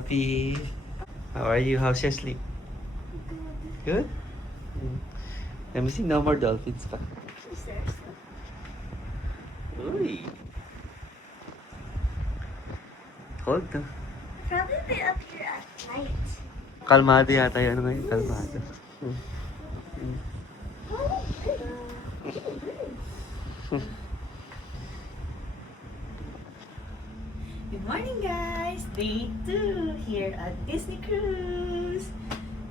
Happy. How are you? How's your sleep? Good? Let me see, no more dolphins pa. Uy. Cold na. Probably be up here at night. Kalmado yata yun ngayon. Kalmado. Good morning, guys! Day 2 here at Disney Cruise.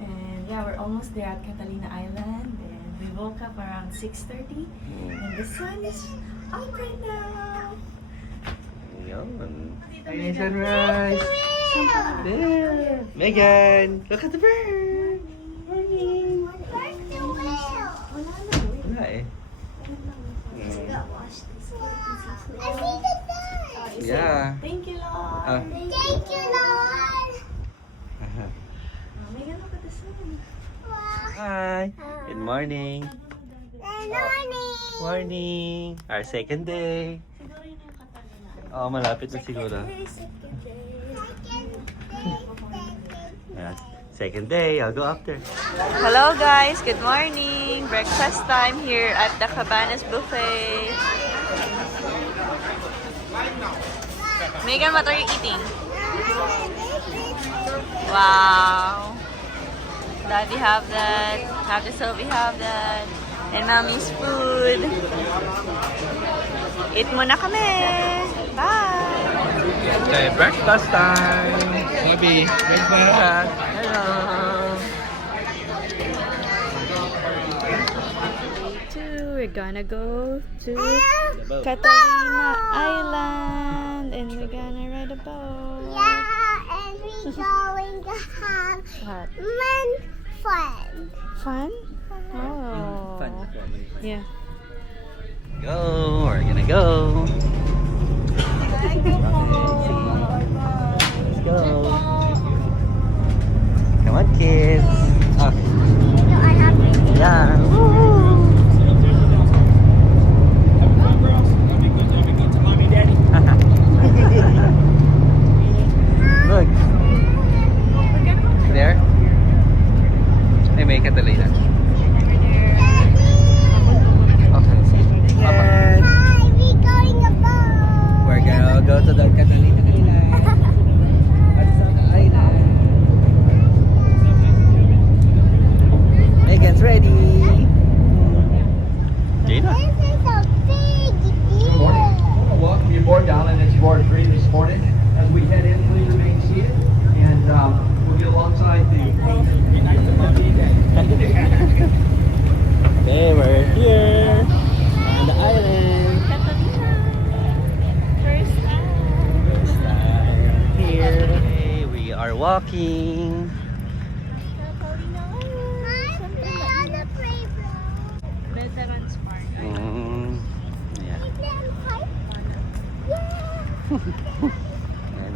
And yeah, we're almost there at Catalina Island. And we woke up around 6:30. And the sun is up right now. Yun. Ay, sunrise. There. Megan, look at the bird. Morning. Where's the whale? Wala eh. I see the sun. Yeah. Thank you, Lord. Thank you, Lord. Megan, look at the sun. Hi. Good morning. Good morning. Morning. Our second day. Siguro yun yung Catalina Island. Oh, malapit na siguro. Yeah. Second day, I'll go after. Hello guys, good morning. Breakfast time here at the Cabanas Buffet. Megan, what are you eating? Wow. Daddy have that. Happy Sophie have that. And Mommy's food. Eat muna kami. Bye. Okay, breakfast time. Bobby, breakfast. Hello. We're gonna go to Catalina Island and we're gonna ride a boat. Yeah, and we're going to have What? fun. Fun? Oh. Yeah. Go, we're gonna go. Let's go. Come on, kids. Ah, No, I have to. yeah. Look. There. Hey, may Catalina. Okay. Papa. Hi, we're going above. We're gonna go to the Catalina Island. Catalina Island. Megan's ready. Jada. This is a big Good morning. deal. Welcome you aboard, Alan. It's board 3 this morning. As we head in, please remain seated, and we'll get alongside the. Okay, we're here on the island. First time. First time here. Okay, we are walking. Let's play on the playground. Veterans Park. Yeah. We play on the pipe. Yeah. Ayan,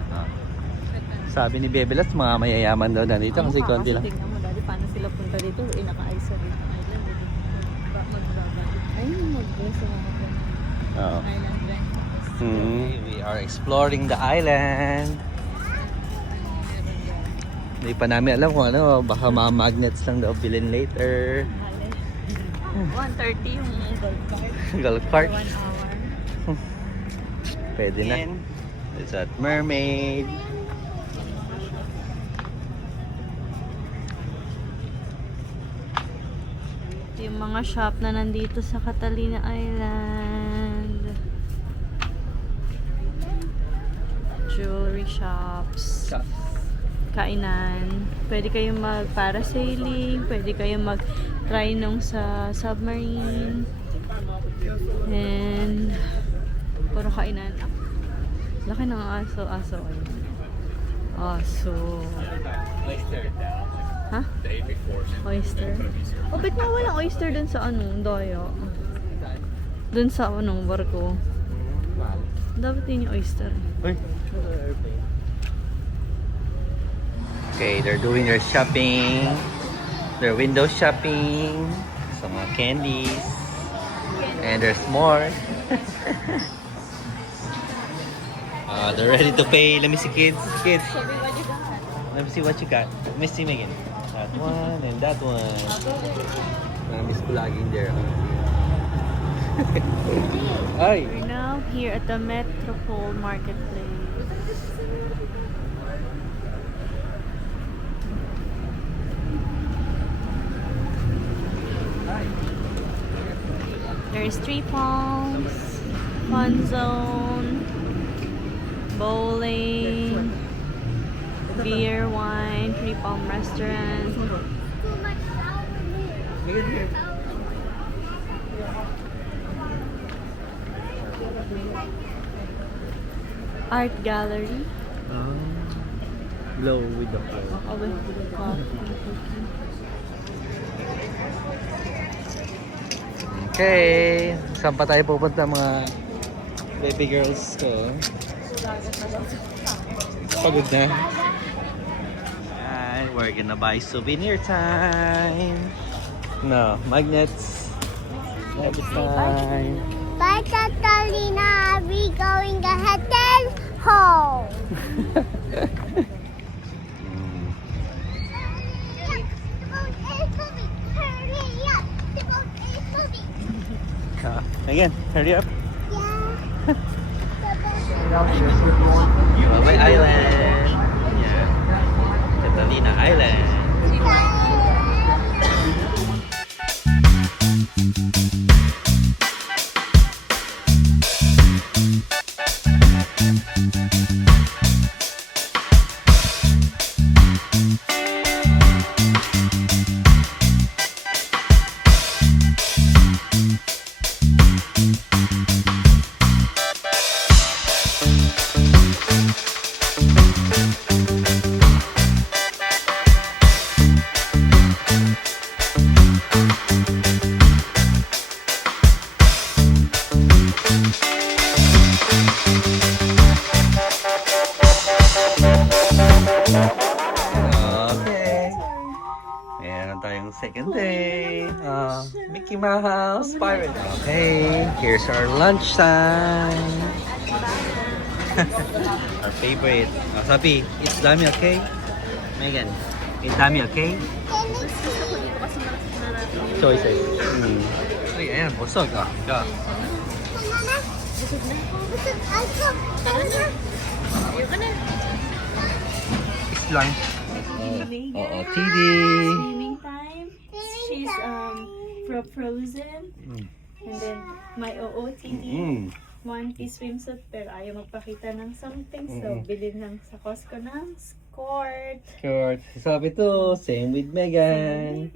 sabi ni Bebelas, mga mayayaman daw na dito kasi konti lang. Tingnan mo, Daddy, paano sila punta dito? Naka-isolate ang island. Ay, mag-bless mga Oo. island breakfast. We are exploring the island. Hindi pa namin alam kung ano, baka mga magnets lang daw bilhin later. 1:30 yung golf cart. Golf cart. 1 hour. Pwede na. It's at Mermaid. Ito yung mga shop na nandito sa Catalina Island. Jewelry shops. Kainan. Pwede kayong mag-parasailing. Pwede kayong mag-try nung sa submarine. And puro kainan. Laki ng aso. Aso. Oyster. Ha? Oyster? O, ba't nga walang oyster dun sa Daya? Dun sa barko. Dapat yun yung oyster. Uy. Okay, they're doing their shopping. Their window shopping. Some mga candies. And there's more. They're ready to pay. Let me see, kids. Kids. Sabi ba di ba? Let me see what you got. Let me see, Megan. That one and that one. Miss vlogging there. Ay! We're now here at the Metropole Marketplace. There's 3 palms, fun zone, bowling, beer, wine, 3 palm restaurant. Megan, here. Art gallery. Blow with the flow. Oh, with coffee. Okay. Saan pa tayo pupunta mga baby girls ko? Pagod na. Alright, we're gonna buy souvenir time. No, magnets. Magnet time. Bye, Catalina. We going to hotel home. Hurry up. Again, hurry up. Yeah. Bye Island. Yeah. Catalina Island. Okay. Meron tayong second day. Mickey Mouse Pirate. Okay, here's our lunch time. Our favorite. Sabi, it's Dami, okay? Megan, it's Dami, okay? Choices. Ay, ayan, busog. Go. It's lunch. Oo, TV. Swimming time. She's from Frozen. And then my OOTD. One-piece swimsuit pero ayaw magpakita ng something. So, bilhin lang sa Costco ng skirt. Short. Sabi to, same with Megan.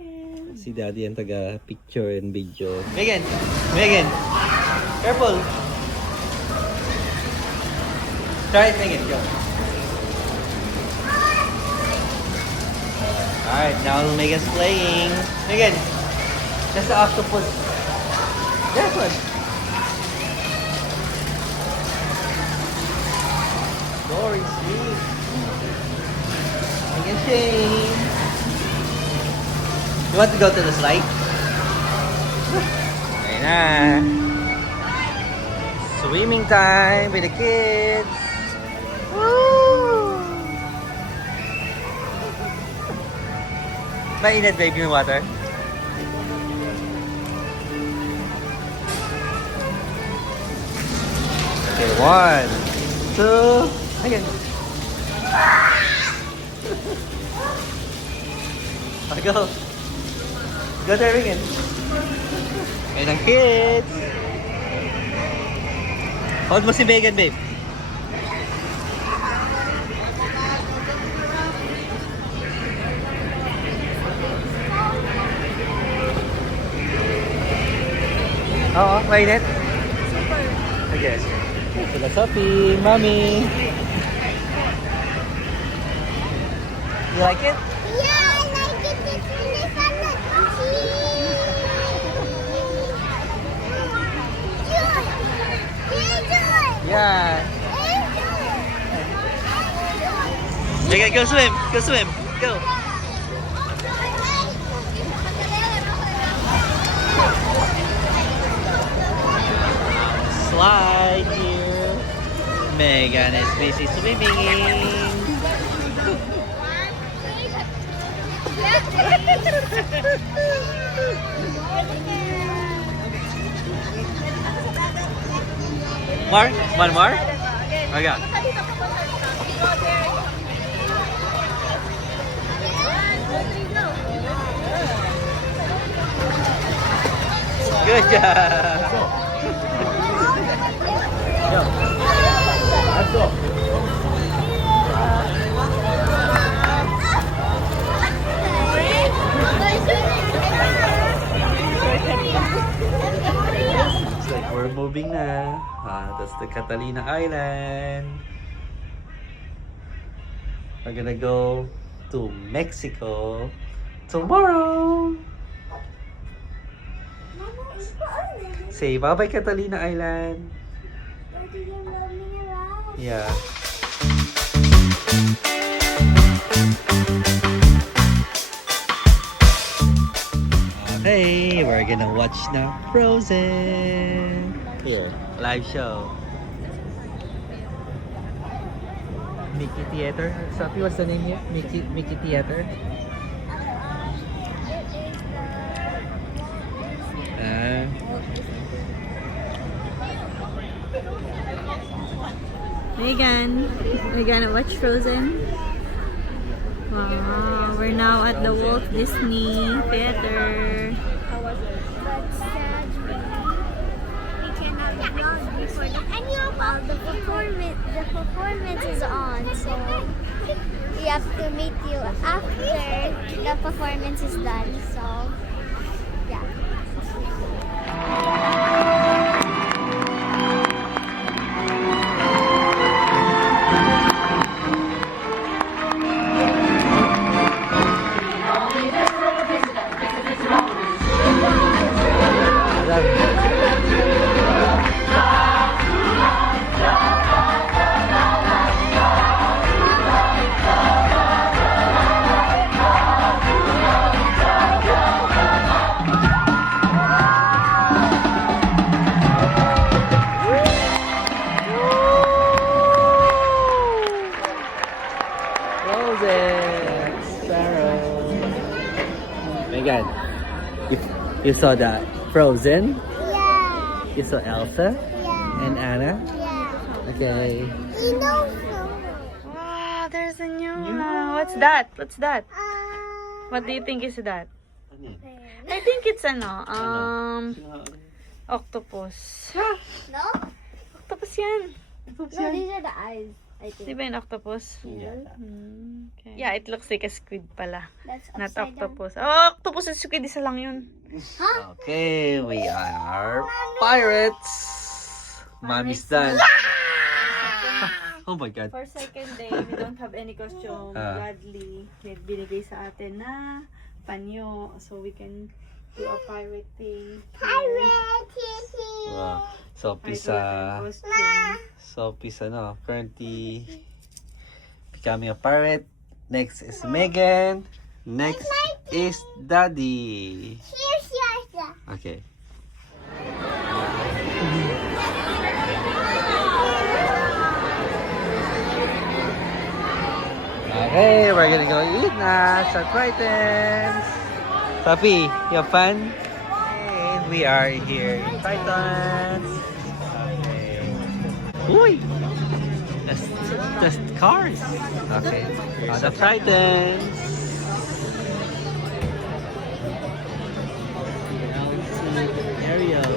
Si Daddy ang taga picture and video. Megan! Megan! Careful! Try it, Megan. Go. Alright, now Megan's playing. Megan! That's the octopus. That one. Glory, sweet. Megan Shane. You want to go to the slide? Ayun na. Swimming time with the kids. Woo! Mainit, baby, yung water? Okay, 1, 2, again. Go. Go there again. Ayun ang kids. Hold mo si Megan, babe. Oo, mainit. Okay. Sila Sophie, Mommy. You like it? Yeah, I like it. It's really fun. Yeah. Okay, go swim. Go swim. Go. Slide here. Megan is busy swimming. More? One more? Okay. Good job. Let's go. Looks like we're moving na. That's the Catalina Island. We're gonna go to Mexico tomorrow. Say bye-bye, Catalina Island. Yeah. Okay, we're gonna watch now Frozen. Here, live show. Mickey Theater. Sophie, what's the name here? Mickey Theater. Megan, we're gonna watch Frozen. Wow, we're now at the Walt Disney Theater. But sadly, we cannot vlog before the performance is on, so we have to meet you after the performance is done. So, yeah. Megan, you saw that Frozen? Yeah. You saw Elsa Yeah. and Anna? Yeah. Okay. You know so. Wow, there's a new one. What's that? What's that? Uh, What do you think is that? I think it's octopus. No? Octopus yan. No, these are the eyes, I Di think. ba yung octopus? Yeah. Okay. Yeah, it looks like a squid pala. That's Not upside down. octopus. Oh, octopus and squid, isa lang yun. Huh? Okay, we are pirates. Mommy's done. Oh my God. For second day, we don't have any costume. Gladly, may binigay sa atin na panyo. So we can do a pirate thing. Pirate. Wow. So, Pirate costume. currently becoming a pirate. Next is Megan. Next is Daddy. Here's yours. Okay. Okay, we're gonna go eat now sa Titans. Sophie, you have fun? And we are here in Titans. Okay. Uy! That's cars. Okay. On the Titans. Ariel.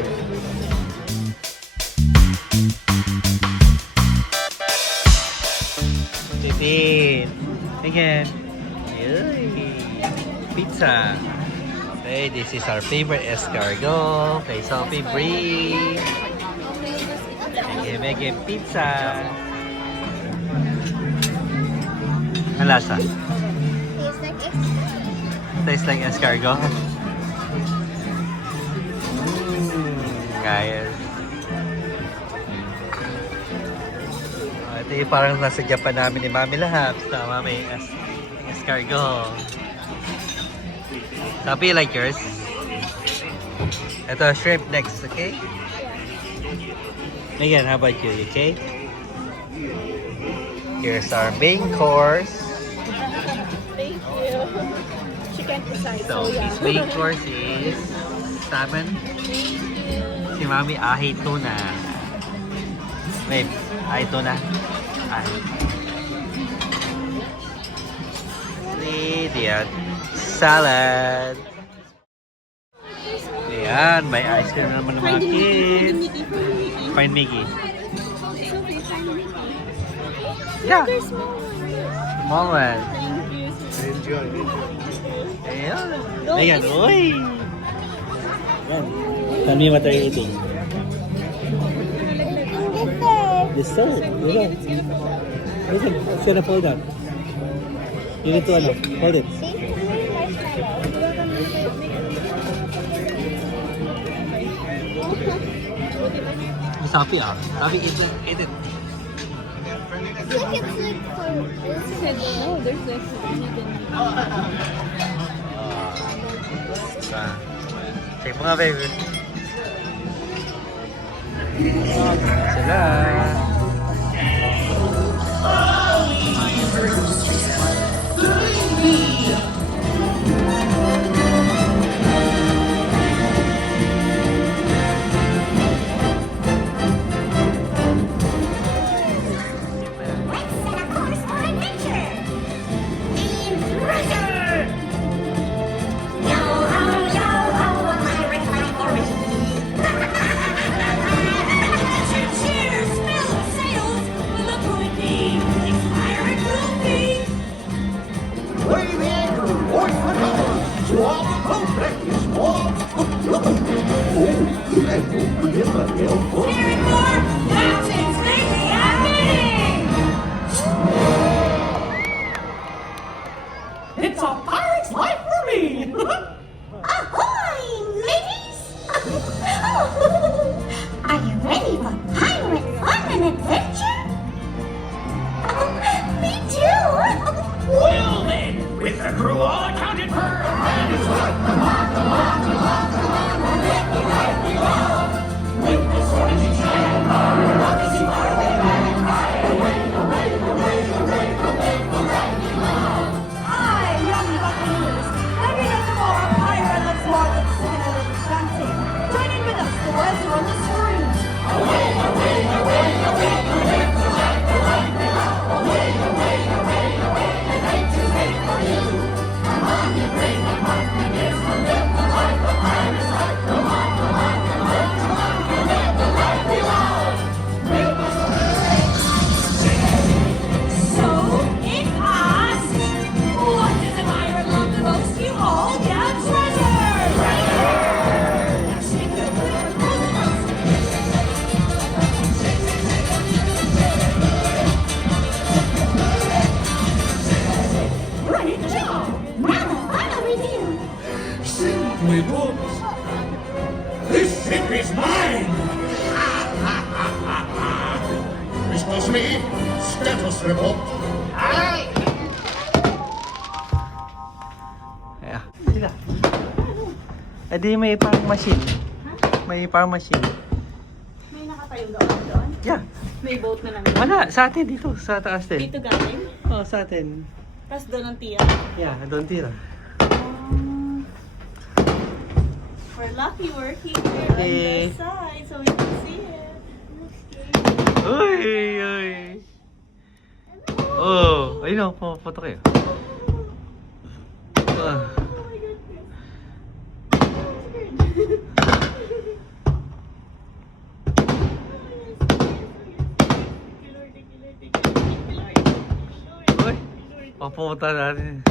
Titin. Again. Yay. Pizza. Okay, this is our favorite escargot. Okay, Sophie, brie. Okay, make it pizza. Ang lasa? Tastes like extra. Tastes like escargot. Guys. Ito yung parang nasa Japan namin ni Mami Lahabs. Tama, may escargot. Sophie, you like yours? Ito, shrimp next, okay? Megan, how about you? Okay? Here's our main course. Thank you. can't decide. So, main course is salmon. Si Mami, ahi tuna. Wait, ahi tuna. Ahi. Yan. Salad. Ayan, may ice cream na naman ng mga kids. Find Mickey. Yeah. Small one. Ayan. Ayan, uy. Tell me what are you eating? Dessert. Listen, it's gonna fall down. You need to hold it. Sapi eat it. Look, it's like for No, there's like Check mo nga, baby. Sila. It's a pirate's life for me! Ahoy, mateys! Are you ready for pirate fun and adventure? Me too! Well then, with the crew all accounted for, Hi, young buccaneers! Every night tomorrow, a pirate looks more than singing a little shanty. Join in with us, the words are on the screen. so it asks, what does a pirate love the most? You all get treasure! Stick to the clear Great job! Now the final review. Simply put, this ship is mine! Excuse me, status report. Ayan. Sila. Eh di may parang machine. May parang machine. May nakatayong doon. Yeah. May boat na lang. Wala. Sa atin dito. Sa taas din. Dito galing. Oh, sa atin. Tapos doon ang tiya. Yeah, doon tira. We're lucky we're here on Okay. the side so we can see it. Uy! Uy! Oh! Ayun o. Foto kayo. Ah. Uy! Papunta natin.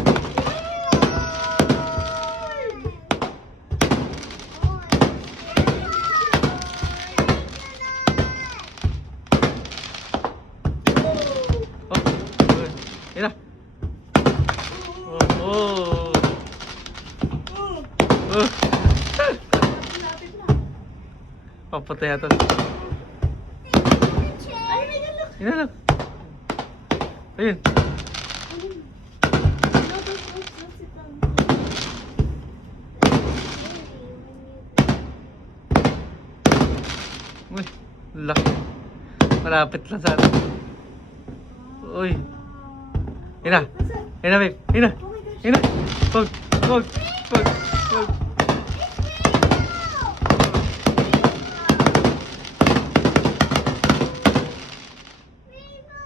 Oh! Ayun na! Oh! Oh! Oh! Papunta yata. Ay, may galak. Ayun na lang. Ayun. Uy, laki. Malapit lang sa atin. Uy. Ayun na. Ayun na, babe. Ayun na. Ayun na. Pag. Wag. Wag. Wag.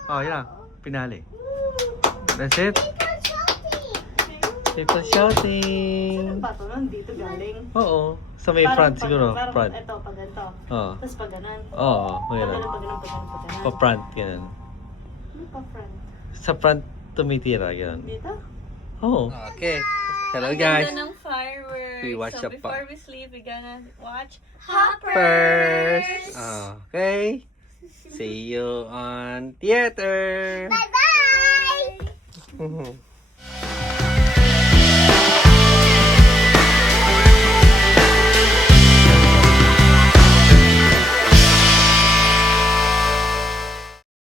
Oh, yun lang. Pinali. That's it. People shouting. Ba ito nun? Dito galing. Oo. Sa may front siguro. Front. Ito, pag ganito. Oo. Tapos pag ganon. Oo. Pag Ganun. ganon, pag ganon, pag ganon, pag ganon. Pa front. Ganun. Ano pa front? Sa front tumitira. Ganun. Dito? Oo. Okay. Hello guys. Ganda ng fireworks. We watch so the before we sleep, we're gonna watch First. Okay. See you on theater. Bye-bye!